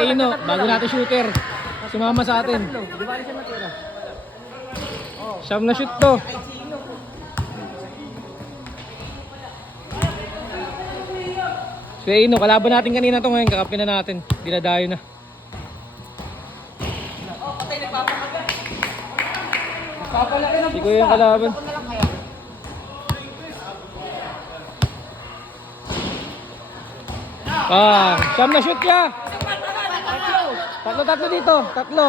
Ino, bago natin shooter. Sumama sa atin. Siyam na shoot to. Si Ino, kalaban natin kanina to ngayon. Kakapin na natin. Dinadayo na. Hindi ko yung kalaban. Siyam na shoot ka. Tatlo dito. Tatlo.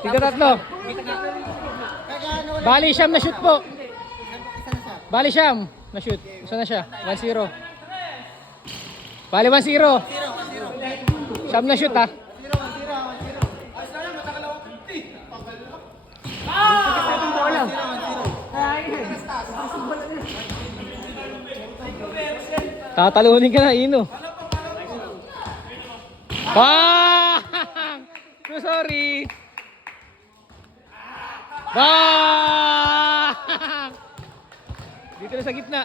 Dito tatlo. Bali siyam na shoot po. Bali siyam na shoot. Isa na siya. 1-0. Bali 1-0. Siyam na shoot ha. Tatalunin ka na, Ino. Bang! So sorry. Bang! Dito na sa gitna.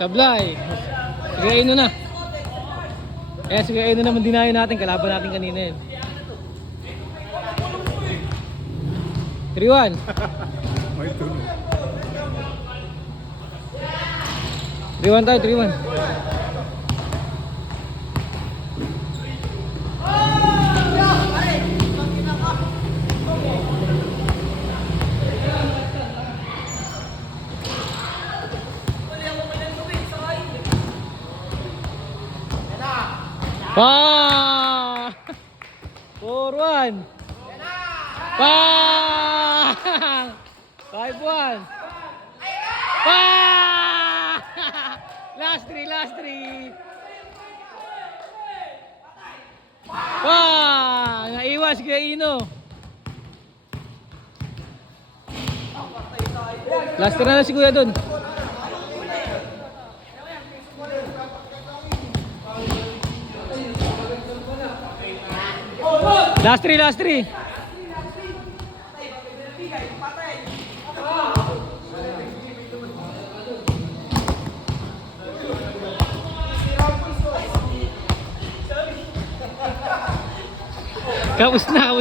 Sablay. Sige, Ino na. Sige, Ino naman dinayo natin. Kalaban natin kanina yun. 3-1. 3-1 tayo, 3-1. Bang! 4-1. Bang! 5-1. Bang! Last 3. Bang! Naiwas kay Ino. Last 3 na si Kuya dun. Last 3. Kaus na.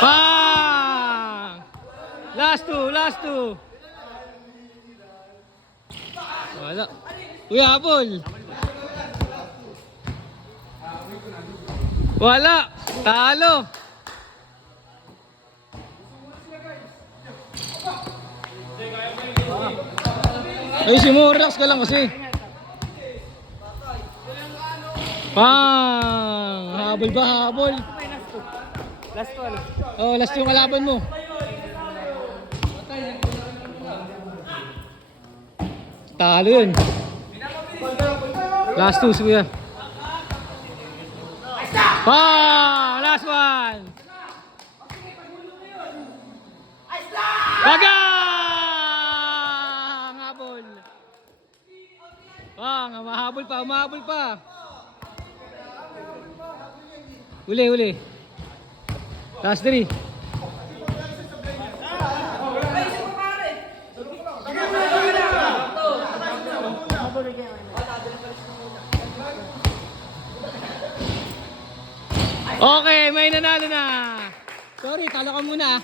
Bang! Last 2. Wala. Uy, habol. Wala. Talo. Ay, relax ka lang kasi. Bang! Habol. Last 2. Oh, last yung kalaban mo. Talo yun. Last 2 kuya. Bang! Last 1. Bagang! Habol. Bang, mahabol pa. Uli. Last 3. Okay, may nanalo na. Sorry, talo ka muna.